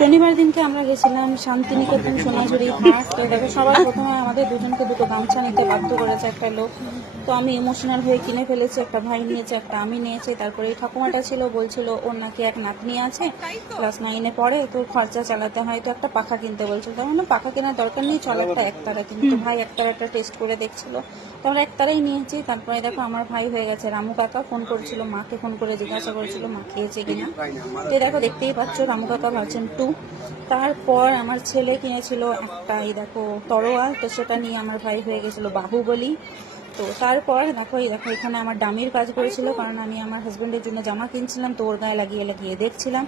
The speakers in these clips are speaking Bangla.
শনিবার দিনকে আমরা গেছিলাম শান্তিনিকেতন সোনাঝুরি ঘাট। তো দেখো সবার প্রথমে আমাদের দুজনকে দুটো গামছা নিতে বাধ্য করেছে একটা লোক। তো আমি ইমোশনাল হয়ে কিনে ফেলেছি, একটা ভাই নিয়েছে, একটা আমি নিয়েছি। তারপরে এই ঠাকুমাটা ছিল, বলছিল ওর নাকি এক নাতনি আছে, ক্লাস 9-এ পড়ে, তো খরচা চালাতে হয়, তো একটা পাখা কিনতে বলছিল। তো মানে পাখা কেনার দরকার নেই, চল একটা একতারা, কিন্তু ভাই একটা টেস্ট করে দেখছিল, তো আমরা একতারাই নিয়েছি। তারপরে দেখো আমার ভাই হয়ে গেছে রামু কাকা, ফোন করেছিল মাকে, ফোন করে জিজ্ঞাসা করেছিল মা খেয়েছে কিনা। তো দেখো দেখতেই পাচ্ছ রামু কাকা ভার্সন 2। তারপর আমার ছেলে কিনেছিল একটা এই দেখো তরোয়াল, তো সেটা নিয়ে আমার ভাই হয়ে গেছিল বাহুবলী। তো তারপর দেখো এখানে আমার ডামির কাজ করেছিল, কারণ আমি আমার হাজব্যান্ডের জন্য জামা কিনছিলাম, তো ওর গায়ে লাগিয়ে লাগিয়ে দেখছিলাম।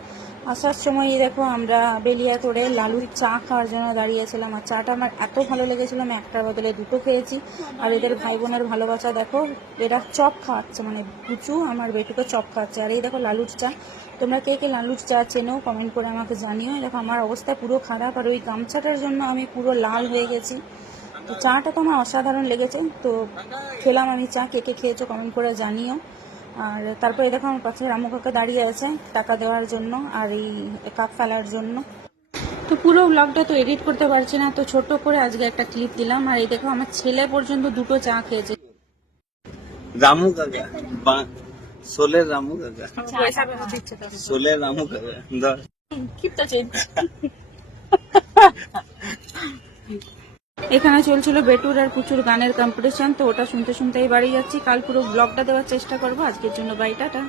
আসার সময় দেখো আমরা বেলিয়া করে লালুর চা খাওয়ার জন্য দাঁড়িয়েছিলাম, আর চাটা আমার এত ভালো লেগেছিল, আমি একটার বদলে দুটো খেয়েছি। আর এদের ভাই বোনের ভালোবাসা দেখো, এরা চপ খাওয়াচ্ছে, মানে পুচু আমার বেটুকে চপ খাওয়াচ্ছে। আর এই দেখো লালুর চা, তোমরা কে কে লালুর চা চেনো কমেন্ট করে আমাকে জানিও। দেখো আমার অবস্থা পুরো খারাপ, আর ওই গামছাটার জন্য আমি পুরো লাল হয়ে গেছি। তো চাটা তো আমার অসাধারণ লেগেছে, তো খেলাম আমি চা, কে কে খেয়েছো কমেন্ট করে জানিও। আর তারপরে দেখো আমার পাশে রামু কাকা দাঁড়িয়ে আছে টাকা দেওয়ার জন্য আর এই কাপ ফেলার জন্য। তো পুরো ব্লগটা তো এডিট করতে পারছি না, তো ছোট করে আজকে একটা ক্লিপ দিলাম। আর এই দেখো আমার ছেলে পর্যন্ত দুটো চা খেয়েছে। রামু কাকা সোলের রামু কাকা, সোলের রামু কাকা ধর এখানে চলছিল বেটুর আর পুচুর গানের কম্পিটিশন, তো ওটা শুনতে শুনতেই বাড়ি যাচ্ছি। কাল পুরো ব্লগটা দেওয়ার চেষ্টা করবো। আজকের জন্য বাই, টাটা।